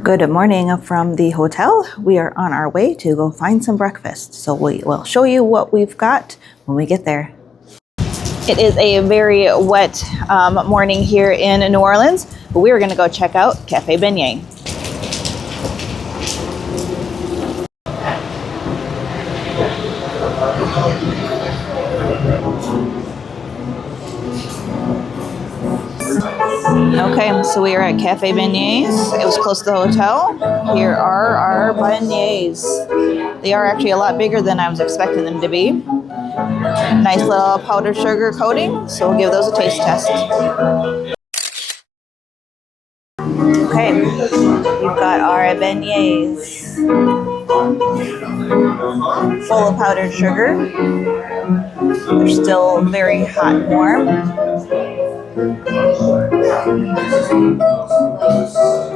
Good morning from the hotel. We are on our way to go find some breakfast. So we will show you what we've got when we get there. It is a very wet morning here in New Orleans, but we are going to go check out Café Beignet. Okay, so we are at Café Beignets. It was close to the hotel. Here are our beignets. They are actually a lot bigger than I was expecting them to be. Nice little powdered sugar coating, so we'll give those a taste test. Okay, we've got our beignets full of powdered sugar. They're still very hot and warm.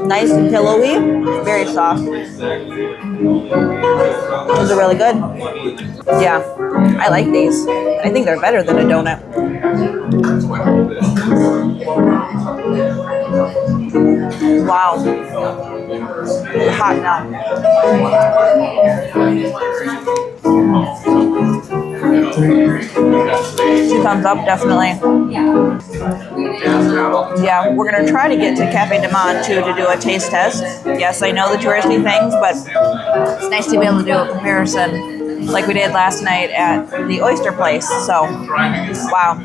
Nice and pillowy, very soft. Those are really good. Yeah, I like these. I think they're better than a donut. Wow. Hot now. 2 thumbs up, definitely. Yeah, we're going to try to get to Café du Monde too to do a taste test. Yes, I know the touristy things, but it's nice to be able to do a comparison like we did last night at the oyster place. So, wow.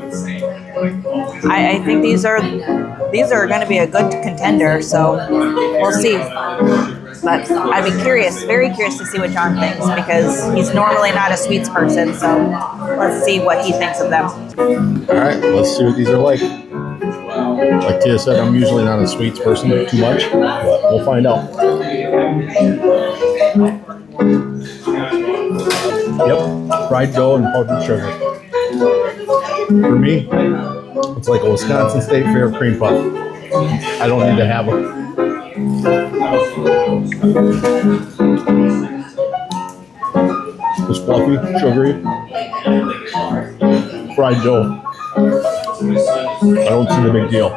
I think these are going to be a good contender, so we'll see. But I'd be curious, very curious to see what John thinks, because he's normally not a sweets person, so let's see what he thinks of them. All right, let's see what these are like. Like Tia said, I'm usually not a sweets person too much, but we'll find out. Yep, fried dough and powdered sugar. For me, it's like a Wisconsin State Fair cream puff. I don't need to have them. It's fluffy, sugary, fried dough. I don't see the big deal.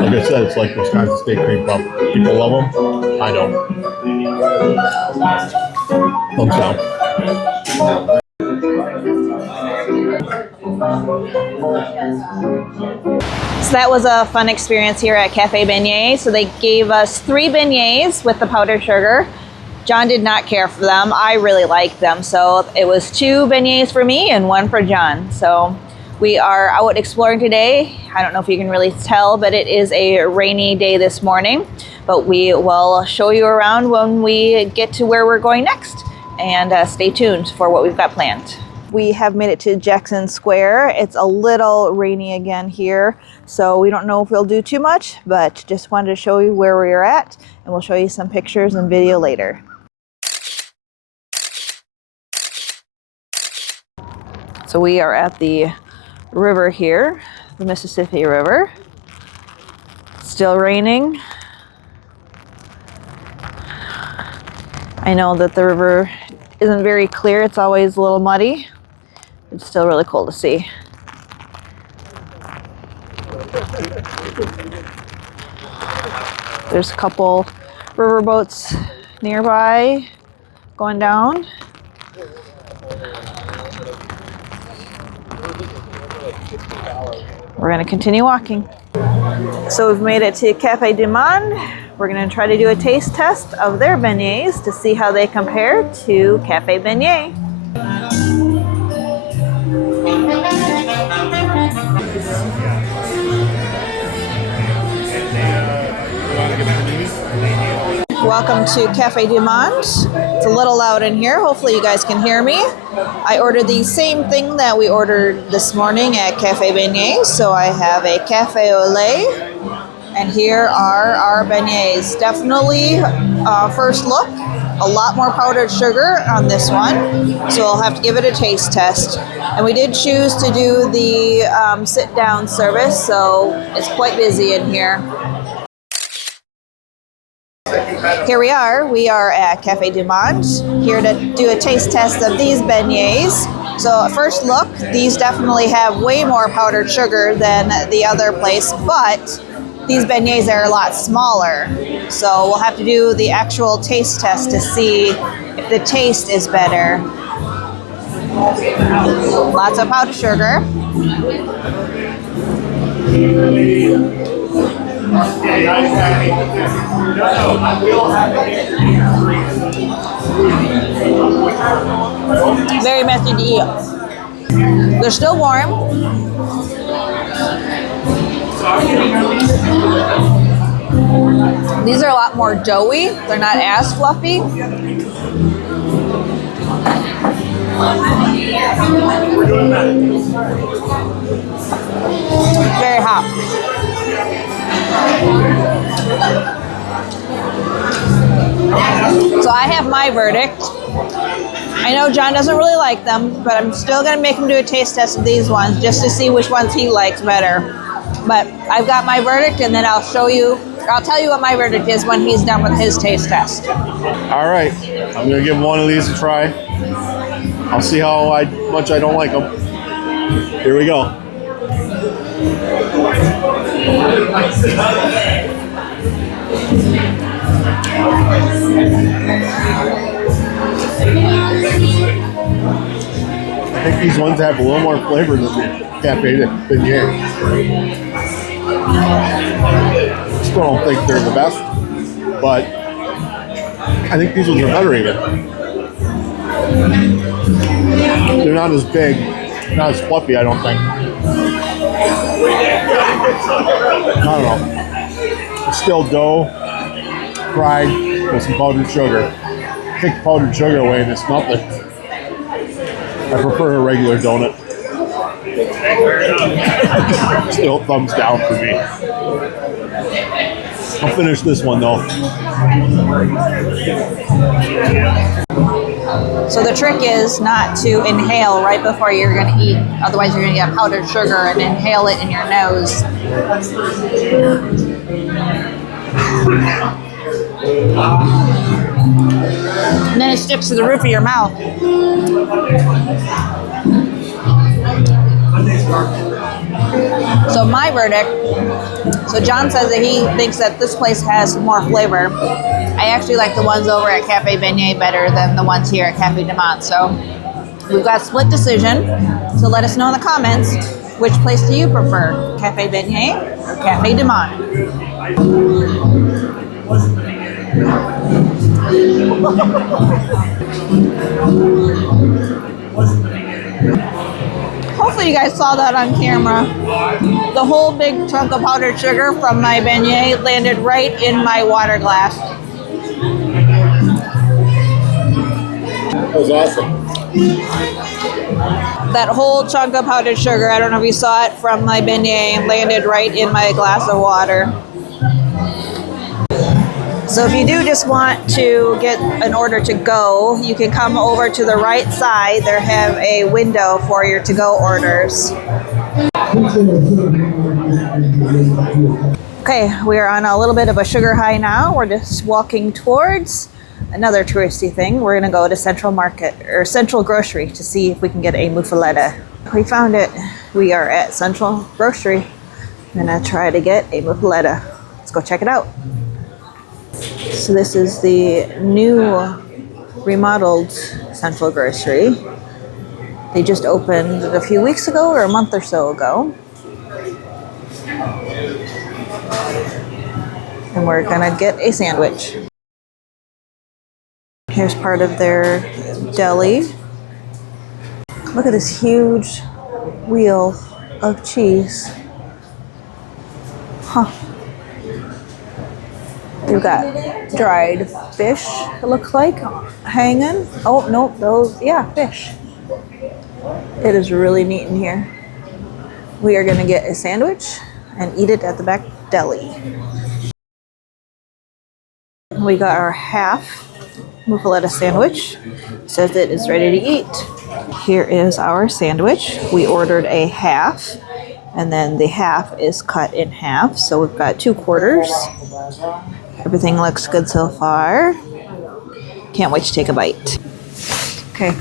Like I said, it's like Wisconsin State cream puff. People love them. I don't. Thumbs down. So that was a fun experience here at Café Beignet. So they gave us 3 beignets with the powdered sugar. John did not care for them. I really liked them. So it was 2 beignets for me and 1 for John. So we are out exploring today. I don't know if you can really tell, but it is a rainy day this morning. But we will show you around when we get to where we're going next. And stay tuned for what we've got planned. We have made it to Jackson Square. It's a little rainy again here, so we don't know if we'll do too much, but just wanted to show you where we're at, and we'll show you some pictures and video later. So we are at the river here, the Mississippi River. Still raining. I know that the river isn't very clear. It's always a little muddy. It's still really cool to see. There's a couple river boats nearby going down. We're going to continue walking. So we've made it to Café du Monde. We're going to try to do a taste test of their beignets to see how they compare to Café Beignet. Welcome to Café du Monde. It's a little loud in here. Hopefully you guys can hear me. I ordered the same thing that we ordered this morning at Café Beignet. So I have a café au lait, and here are our beignets. Definitely, first look, a lot more powdered sugar on this one. So I'll have to give it a taste test. And we did choose to do the sit-down service, so it's quite busy in here. Here we are at Café du Monde, here to do a taste test of these beignets. So at first look, these definitely have way more powdered sugar than the other place, but these beignets are a lot smaller. So we'll have to do the actual taste test to see if the taste is better. Lots of powdered sugar. Very messy to eat. They're still warm. These are a lot more doughy. They're not as fluffy. Very hot. So I have my verdict. I know John doesn't really like them, but I'm still going to make him do a taste test of these ones just to see which ones he likes better. But I've got my verdict, and then I'll tell you what my verdict is when he's done with his taste test. All right, I'm gonna give one of these a try. I'll see how much I don't like them. Here we go. I think these ones have a little more flavor than the Café Beignet. Still don't think they're the best, but I think these ones are better even. They're not as big, not as fluffy, I don't think. I don't know. It's still dough, fried with some powdered sugar. Take the powdered sugar away and it's nothing. I prefer a regular donut. Still thumbs down for me. I'll finish this one though. So the trick is not to inhale right before you're going to eat. Otherwise you're going to get powdered sugar and inhale it in your nose. And then it sticks to the roof of your mouth. So my verdict, so John says that he thinks that this place has more flavor. I actually like the ones over at Café Beignet better than the ones here at Café du Monde. So we've got a split decision. So let us know in the comments, which place do you prefer? Café Beignet or Café du Monde? Hopefully you guys saw that on camera. The whole big chunk of powdered sugar from my beignet landed right in my water glass. That was awesome. That whole chunk of powdered sugar, I don't know if you saw it, from my beignet landed right in my glass of water. So if you do just want to get an order to go, you can come over to the right side. They have a window for your to-go orders. Okay, we are on a little bit of a sugar high now. We're just walking towards another touristy thing. We're gonna go to Central Market, or Central Grocery, to see if we can get a muffuletta. We found it. We are at Central Grocery. I'm gonna try to get a muffuletta. Let's go check it out. So this is the new remodeled Central Grocery. They just opened a few weeks ago or a month or so ago. And we're gonna get a sandwich. Here's part of their deli. Look at this huge wheel of cheese. Huh. You've got dried fish, it looks like, hanging. Oh, nope, those, yeah, fish. It is really neat in here. We are gonna get a sandwich and eat it at the back deli. We got our half muffuletta sandwich. It says it is ready to eat. Here is our sandwich. We ordered a half, and then the half is cut in half. So we've got 2 quarters. Everything looks good so far. Can't wait to take a bite. Okay,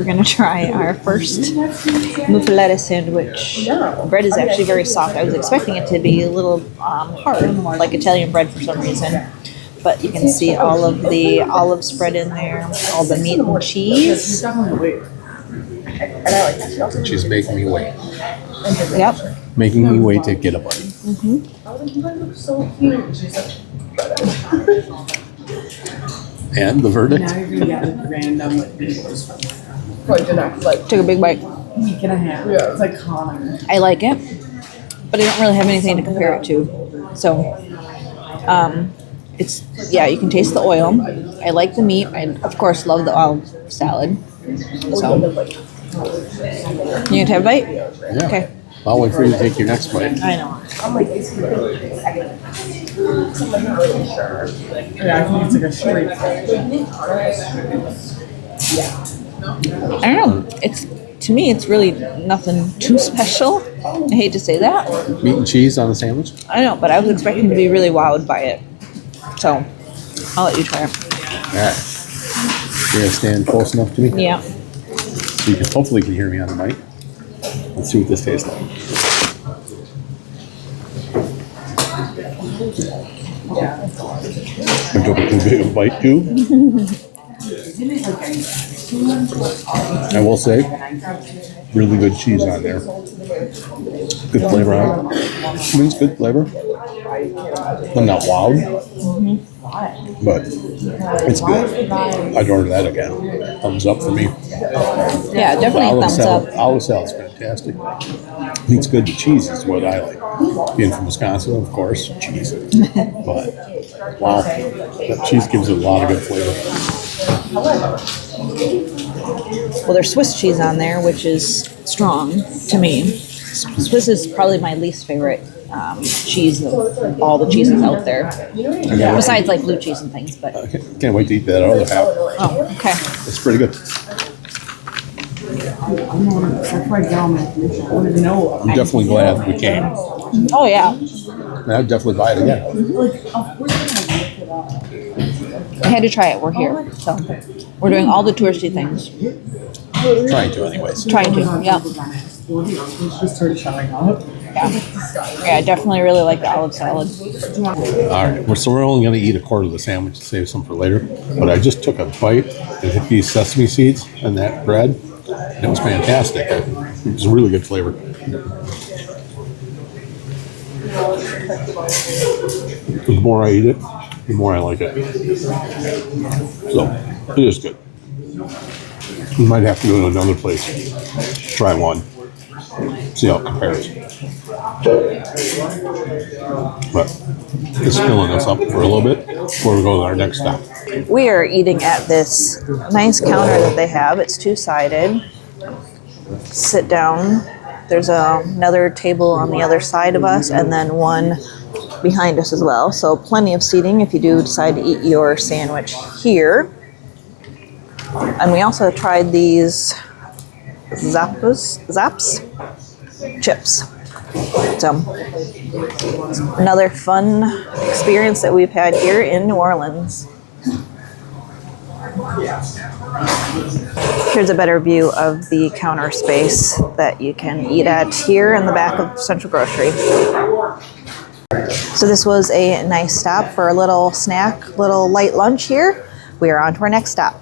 We're gonna try our first muffuletta sandwich. The bread is actually very soft. I was expecting it to be a little hard, like Italian bread for some reason. But you can see all of the olive spread in there, all the meat and cheese. She's making me wait. Yep. Making me wait to get a bite. And the verdict? Took a big bite. I like it, but I don't really have anything to compare it to. So, it's, yeah, you can taste the oil. I like the meat. I, of course, love the olive salad. So, you gonna have a bite? Yeah. Okay. I'll wait for you to take your next bite. I know. Yeah, I think it's like a straight. I don't know. It's, to me, it's really nothing too special. I hate to say that. Meat and cheese on the sandwich? I know, but I was expecting to be really wowed by it. So, I'll let you try it. All right. You're going to stand close enough to me? Yeah. So you can hopefully can hear me on the mic. Let's see what this tastes like. I took a too big a bite too. I will say, really good cheese on there. Good flavor on it. It's good flavor. I'm not wowed, but it's good. I'd order that again. Thumbs up for me. Yeah, definitely a thumbs up. Olive salad's fantastic. Meat's good. The cheese is what I like. Being from Wisconsin, of course, cheese. But wow, that cheese gives it a lot of good flavor. Well, there's Swiss cheese on there, which is strong to me. Swiss is probably my least favorite cheese of all the cheeses out there. Besides like blue cheese and things, but. I can't wait to eat that other half. Oh, okay. It's pretty good. I'm definitely glad we came. Oh, yeah. And I'd definitely buy it again. I had to try it. We're here. So, we're doing all the touristy things. Trying to, anyways. Trying to, yeah. Yeah. Yeah, I definitely really like the olive salad. All right, so we're only going to eat a quarter of the sandwich to save some for later. But I just took a bite and hit these sesame seeds and that bread, and it was fantastic. It was a really good flavor. The more I eat it, the more I like it. So, it is good. We might have to go to another place, try one, see how it compares. But it's filling us up for a little bit before we go to our next stop. We are eating at this nice counter that they have. It's two-sided. Sit down. There's another table on the other side of us and then one behind us as well. So plenty of seating if you do decide to eat your sandwich here. And we also tried these Zaps chips. So another fun experience that we've had here in New Orleans. Here's a better view of the counter space that you can eat at here in the back of Central Grocery. So this was a nice stop for a little snack, little light lunch here. We are on to our next stop.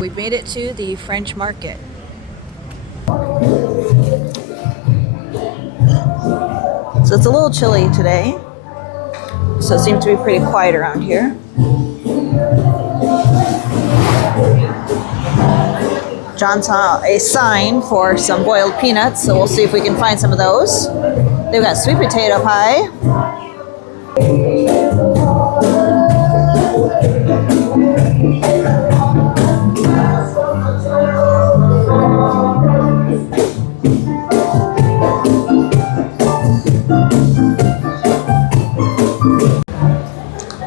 We've made it to the French Market. So it's a little chilly today. So it seems to be pretty quiet around here. John saw a sign for some boiled peanuts, so we'll see if we can find some of those. They've got sweet potato pie.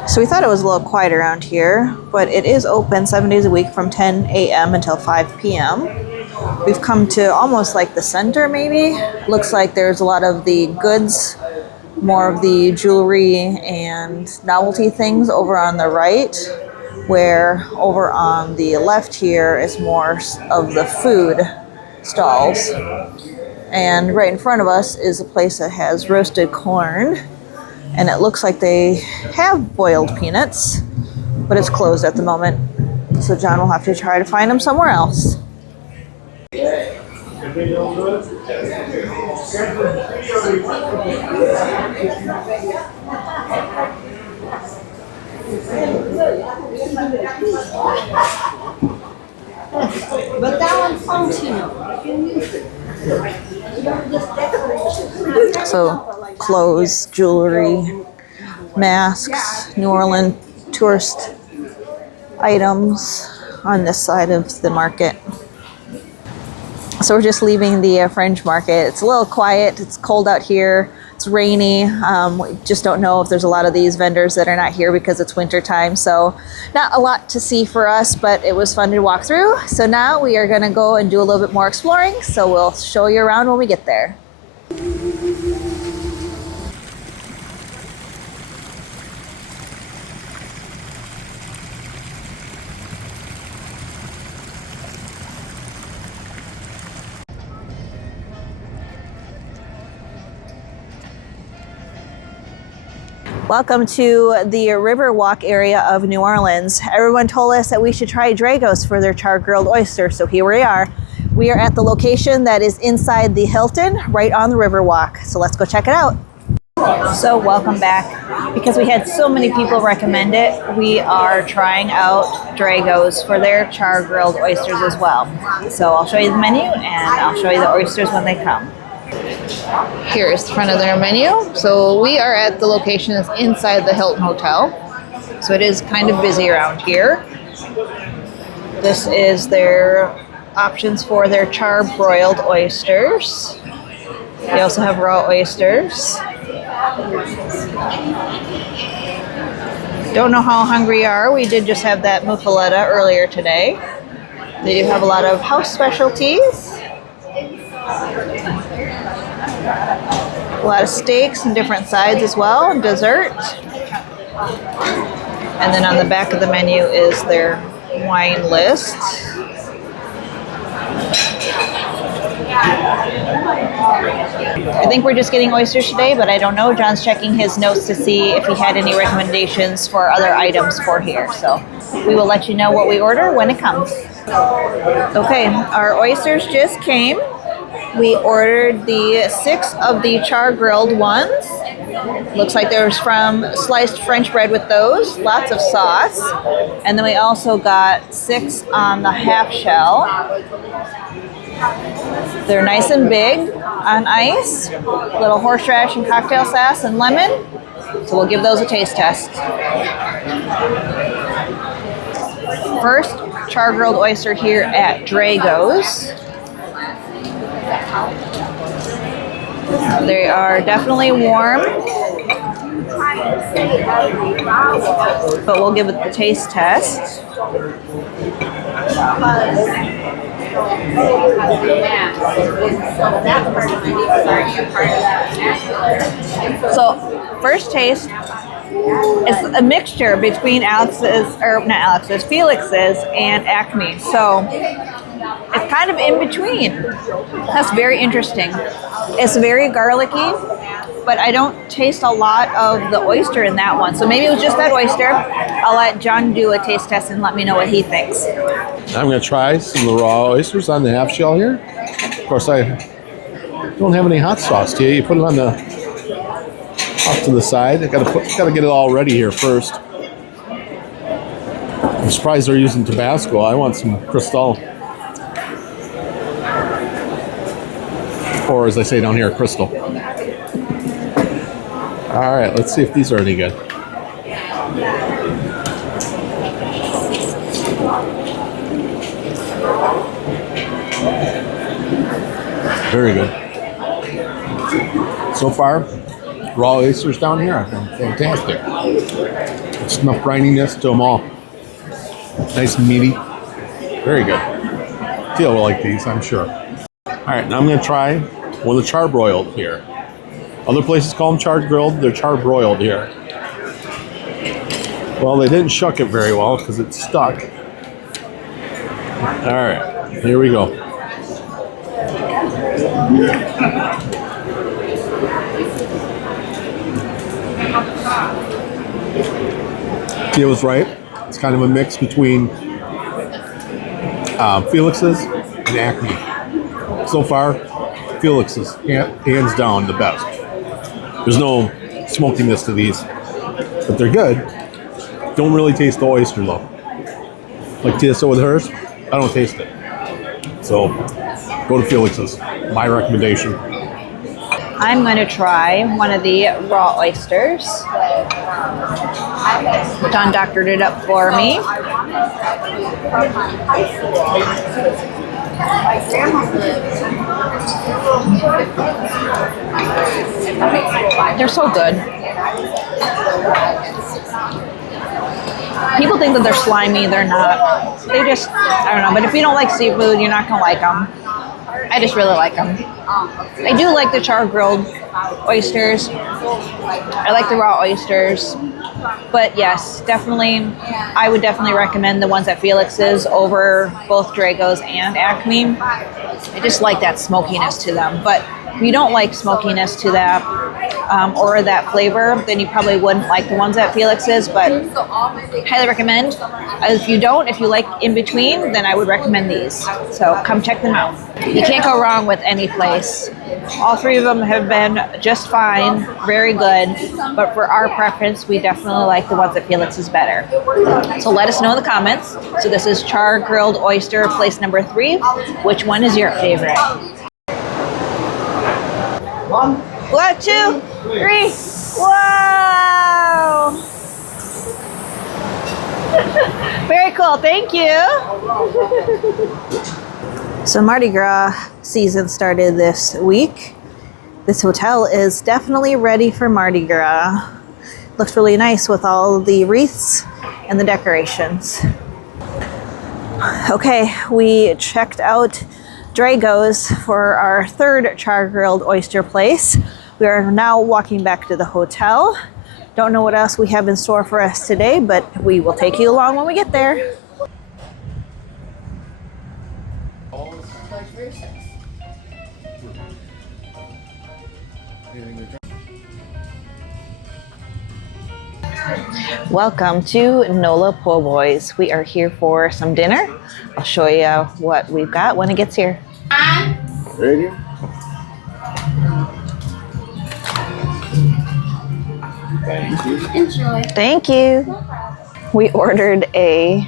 So we thought it was a little quiet around here, but it is open 7 days a week from 10 a.m. until 5 p.m. We've come to almost like the center, maybe. Looks like there's a lot of the goods, more of the jewelry and novelty things over on the right. where over on the left here is more of the food stalls. And right in front of us is a place that has roasted corn, and it looks like they have boiled peanuts, but it's closed at the moment. So John will have to try to find them somewhere else. But that one's functional. So clothes, jewelry, masks, New Orleans tourist items on this side of the market. So we're just leaving the French market. It's a little quiet. It's cold out here. It's rainy. We just don't know if there's a lot of these vendors that are not here because it's winter time. So not a lot to see for us, but it was fun to walk through. So now we are gonna go and do a little bit more exploring. So we'll show you around when we get there. Welcome to the Riverwalk area of New Orleans. Everyone told us that we should try Dragos for their char-grilled oyster, so here we are. We are at the location that is inside the Hilton, right on the Riverwalk. So let's go check it out. So welcome back. Because we had so many people recommend it, we are trying out Dragos for their char-grilled oysters as well. So I'll show you the menu and I'll show you the oysters when they come. Here is the front of their menu. So we are at the location that's inside the Hilton Hotel. So it is kind of busy around here. This is their options for their char-broiled oysters. They also have raw oysters. Don't know how hungry you are. We did just have that muffuletta earlier today. They do have a lot of house specialties. A lot of steaks and different sides as well, and dessert. And then on the back of the menu is their wine list. I think we're just getting oysters today, but I don't know. John's checking his notes to see if he had any recommendations for other items for here. So we will let you know what we order when it comes. Okay, our oysters just came. We ordered the 6 of the char-grilled ones. Looks like there's from sliced French bread with those, lots of sauce. And then we also got 6 on the half shell. They're nice and big on ice. Little horseradish and cocktail sauce and lemon. So we'll give those a taste test. First, char-grilled oyster here at Dragos. They are definitely warm, but we'll give it the taste test. So, first taste, it's a mixture between Felix's and Acme. So, it's kind of in between. That's very interesting. It's very garlicky, but I don't taste a lot of the oyster in that one. So maybe it was just that oyster. I'll let John do a taste test and let me know what he thinks. I'm going to try some of the raw oysters on the half shell here. Of course, I don't have any hot sauce. Do you? You put it on the off to the side. I got to get it all ready here first. I'm surprised they're using Tabasco. I want some Cristal. Or as I say down here, Crystal. All right, let's see if these are any good. Very good. So far, raw oysters down here have been fantastic. It's enough brininess to them all. Nice and meaty. Very good. Theo will like these, I'm sure. All right, now I'm going to try one of the char-broiled here. Other places call them char-grilled. They're char-broiled here. Well, they didn't shuck it very well because it's stuck. All right, here we go. Tia was right. It's kind of a mix between Felix's and Acme. So far, Felix's hands down the best. There's no smokiness to these, but they're good. Don't really taste the oyster though. Like Tia said with hers, I don't taste it. So go to Felix's. My recommendation. I'm going to try one of the raw oysters. John doctored it up for me. They're so good. People think that they're slimy. They're not. They just, I don't know. But if you don't like seafood, you're not going to like them. I just really like them. I do like the char grilled oysters. I like the raw oysters. But yes, definitely, I would definitely recommend the ones at Felix's over both Drago's and Acme. I just like that smokiness to them. But if you don't like smokiness to that or that flavor, then you probably wouldn't like the ones at Felix's. But highly recommend. If you don't, if you like in between, then I would recommend these. So come check them out. You can't go wrong with any place. All three of them have been just fine, very good. But for our preference, we definitely like the ones at Felix's better. So let us know in the comments. So this is char grilled oyster, place number 3. Which one is your favorite? 1, 2, 3. Wow! Very cool. Thank you. So Mardi Gras season started this week. This hotel is definitely ready for Mardi Gras. Looks really nice with all the wreaths and the decorations. Okay, we checked out Drago's for our third char grilled oyster place. We are now walking back to the hotel. Don't know what else we have in store for us today, but we will take you along when we get there. Welcome to Nola Po' Boys. We are here for some dinner. I'll show you what we've got when it gets here. Ready? Thank you. Enjoy. Thank you. We ordered a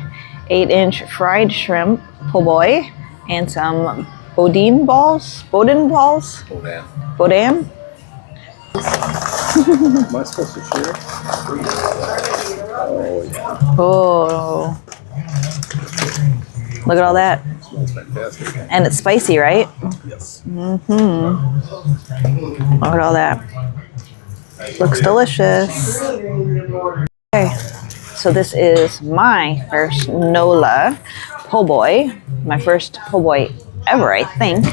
8-inch fried shrimp po' boy and some Boudin balls. Boudin? Am I supposed to share? Oh, yeah. Oh. Look at all that. Smells fantastic. And it's spicy, right? Yes. Mm-hmm. Look at all that. Looks delicious. Okay, so this is my first Nola po' boy. My first po' boy ever, I think.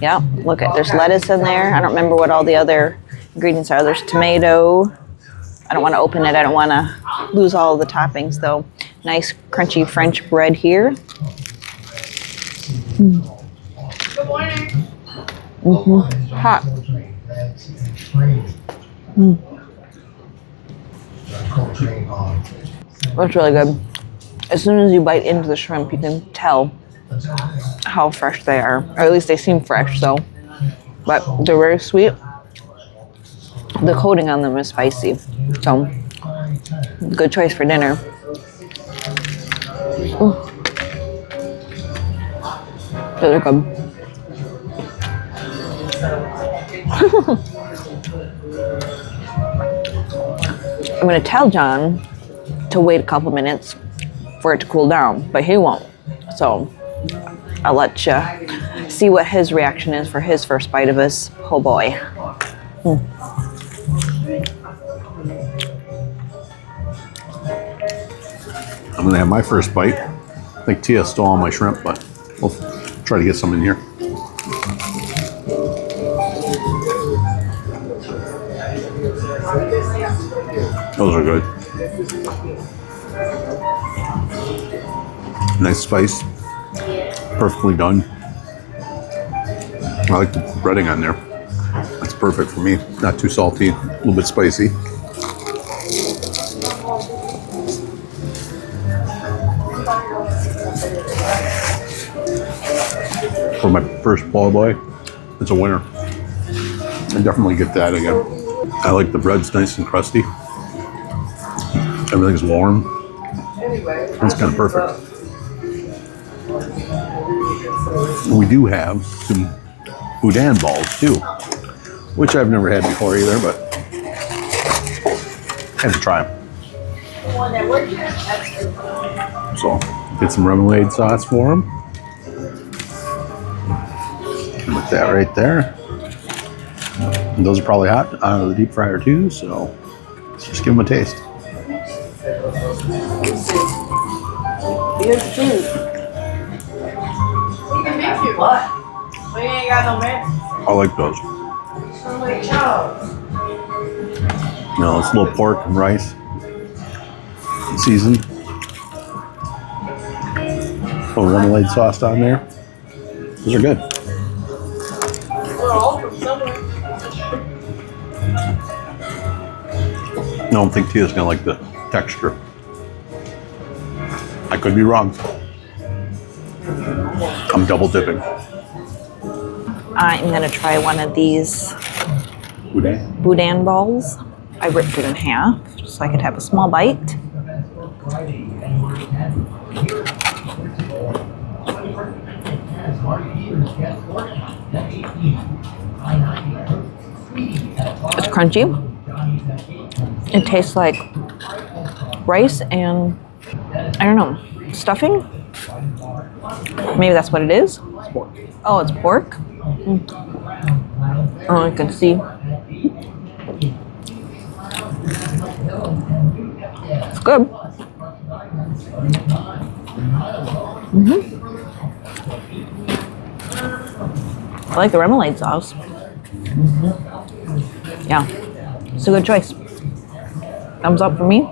Yeah, look at, there's lettuce in there. I don't remember what all the other ingredients are. There's tomato. I don't want to open it. I don't want to lose all the toppings though. Nice crunchy French bread here. Mm. Good morning. Mm-hmm. Hot. Mm. That's really good. As soon as you bite into the shrimp, you can tell how fresh they are. Or at least they seem fresh, so. But they're very sweet. The coating on them is spicy. So, good choice for dinner. Ooh. Those are good. I'm going to tell John to wait a couple minutes for it to cool down, but he won't. So I'll let you see what his reaction is for his first bite of his po' boy. Mm. I'm going to have my first bite. I think Tia stole all my shrimp, but we'll try to get some in here. Those are good. Nice spice. Perfectly done. I like the breading on there. That's perfect for me. Not too salty, a little bit spicy. For my first po' boy, it's a winner. I definitely get that again. I like the bread's nice and crusty. Everything's warm. That's kind of perfect. We do have some boudin balls too, which I've never had before either, but I have to try them. So, get some remoulade sauce for them. With that right there. And those are probably hot out of the deep fryer too, so let's just give them a taste. Here's food. You can mix it. What? We ain't got no mix. I like those. You know, it's a little pork and rice. Seasoned. A little remoulade sauce on there. Those are good. We're all from somewhere. I don't think Tia's gonna like the texture. I could be wrong. I'm double dipping. I'm gonna try one of these Boudin. boudin balls. I ripped it in half so I could have a small bite. It's crunchy. It tastes like rice and, I don't know, stuffing? Maybe that's what it is. Oh, it's pork? Oh, I can see. It's good. I like the remoulade sauce. Yeah, it's a good choice. Thumbs up for me.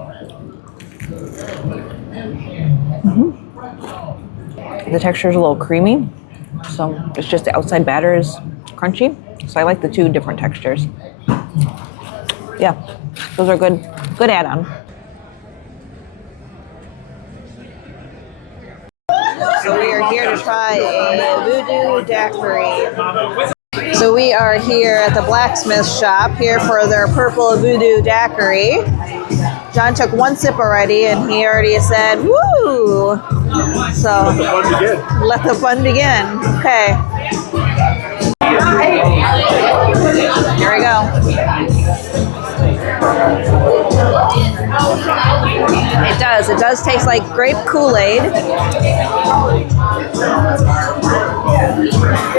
The texture is a little creamy, so it's just the outside batter is crunchy. So I like the two different textures. Yeah, those are good add-on. So we are here to try a voodoo daiquiri. So we are here at the blacksmith shop here for their purple voodoo daiquiri. John took one sip already and he already said, woo! So let the fun begin. Okay. Here we go. It does taste like grape Kool-Aid.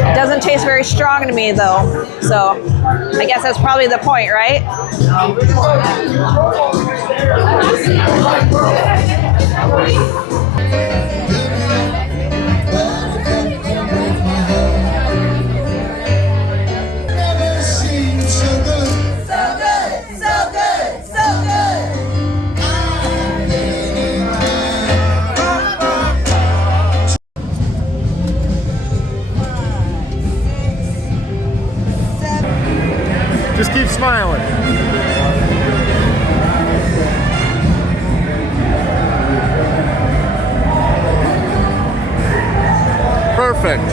It doesn't taste very strong to me though. So I guess that's probably the point, right? Just keep smiling. Perfect.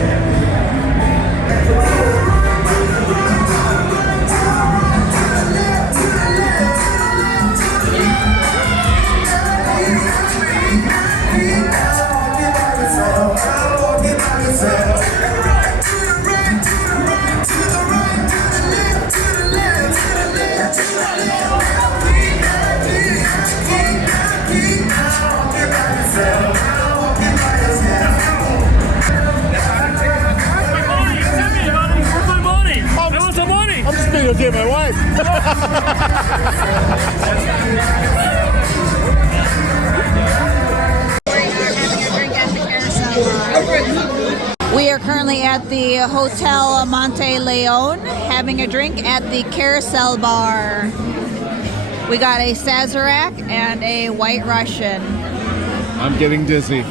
I'm just gonna go get my wife. We are currently at the Hotel Monte Leon having a drink at the Carousel Bar. We got a Sazerac and a White Russian. I'm getting dizzy.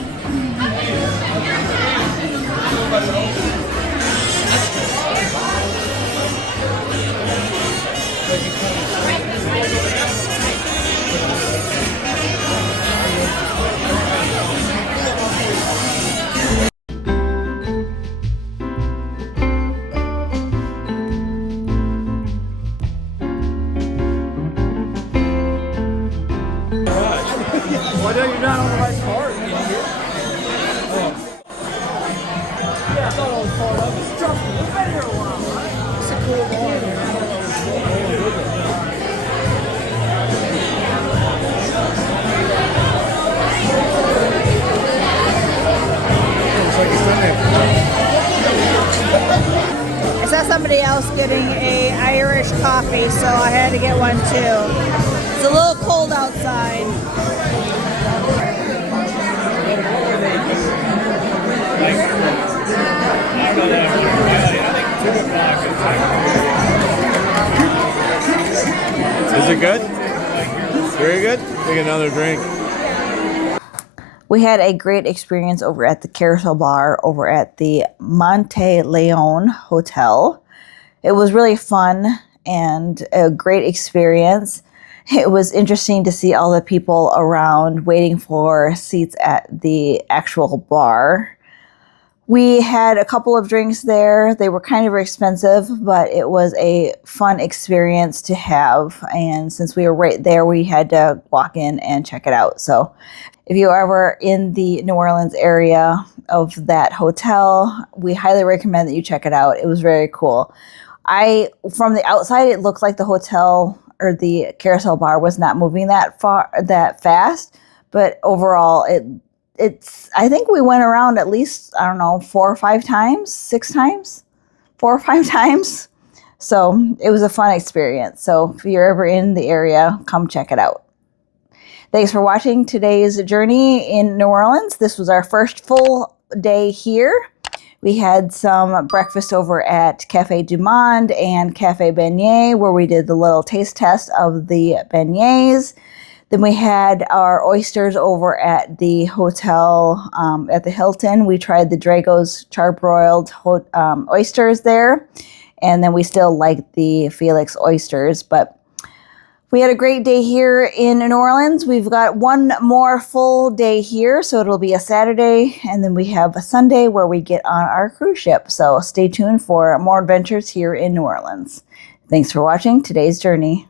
Why are you not on the right part? Yeah, I thought I was part of it. Trust me, we've been here a while, right? It's a cool bar, I saw somebody else getting a Irish coffee, so I had to get one too. It's a little cold outside. Is it good? Very good? Take another drink. We had a great experience over at the Carousel Bar over at the Monte Leon Hotel. It was really fun and a great experience. It was interesting to see all the people around waiting for seats at the actual bar. We had a couple of drinks there. They were kind of expensive, but it was a fun experience to have. And since we were right there, we had to walk in and check it out. So if you're ever in the New Orleans area of that hotel, we highly recommend that you check it out. It was very cool. From the outside, it looked like the hotel or the Carousel Bar was not moving that fast, but overall, I think we went around at least, 4 or 5 times, 6 times, 4 or 5 times. So it was a fun experience. So if you're ever in the area, come check it out. Thanks for watching today's journey in New Orleans. This was our first full day here. We had some breakfast over at Café du Monde and Café Beignet, where we did the little taste test of the beignets. Then we had our oysters over at the hotel at the Hilton. We tried the Drago's charbroiled oysters there. And then we still liked the Felix oysters. But we had a great day here in New Orleans. We've got one more full day here, so it'll be a Saturday. And then we have a Sunday where we get on our cruise ship. So stay tuned for more adventures here in New Orleans. Thanks for watching today's journey.